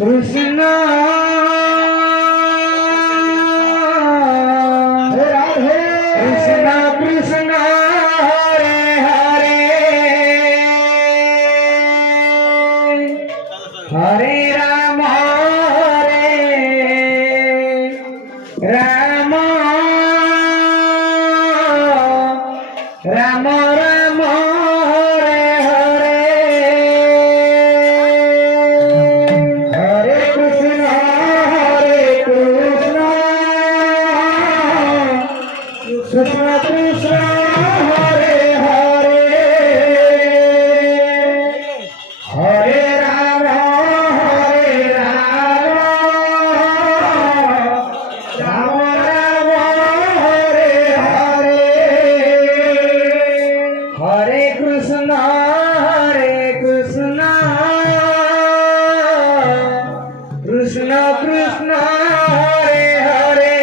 Krishna Radhe Krishna Krishna Hare Hare Hare Ram Ram Ram Ram Hare Hare Hare Krishna Krishna Krishna Hare Hare Hare Ram Ram Ram Hare Hare Hare Krishna Krishna Krishna Hare Hare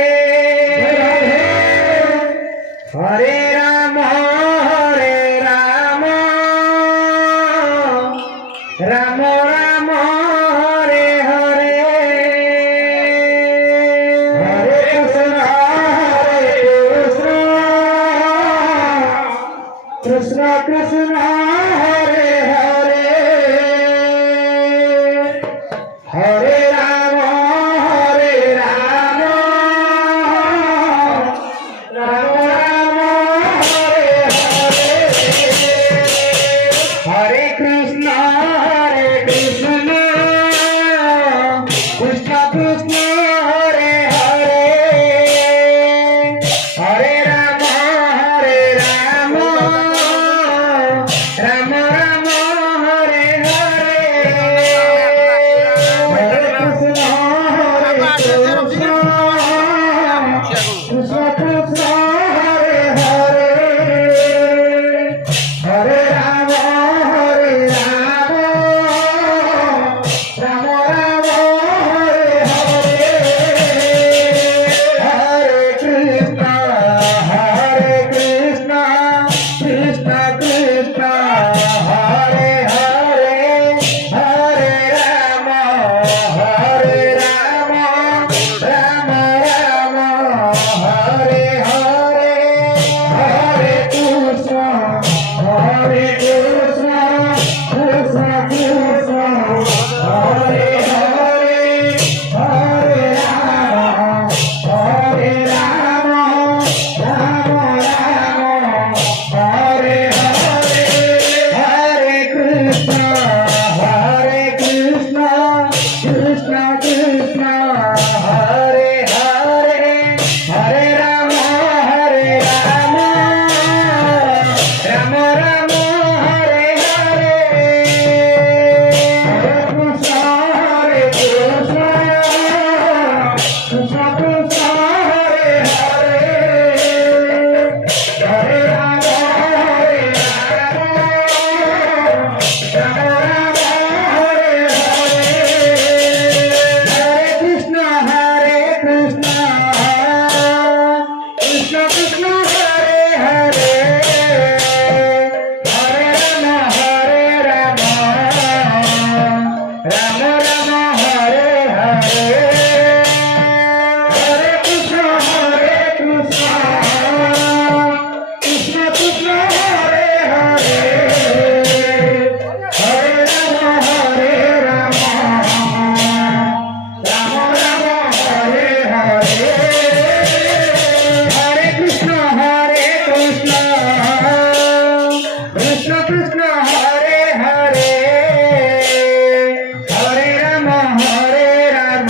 Hare Ram Ram Ram Hare Hare Hare Krishna Krishna Krishna Hare Hare Hare Ram Ram Ram Hare Hare Hare Krishna Krishna Krishna Hare Hare Hare Ram Ram Ram Hare Hare Hare Krishna Krishna Krishna Hare Hare Hare Ram Ram Ram Hare Hare Hare Krishna Krishna Krishna Hare Hare Hare Ram Ram Ram Hare Hare Hare Krishna Krishna Krishna Hare Hare Hare Ram Ram Ram Hare Hare Hare Krishna Krishna Krishna Hare Hare Hare Ram Ram Ram Hare Hare Hare Krishna Krishna Krishna Hare Hare Hare Ram Ram Hare Hare Hare Krishna Krishna Krishna Hare Hare Hare Ram Ram Ram Hare Hare Hare Krishna Krishna Krishna Hare Hare Hare Ram Ram Hare Hare Hare Krishna Krishna Krishna Hare Hare Hare Ram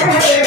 Hare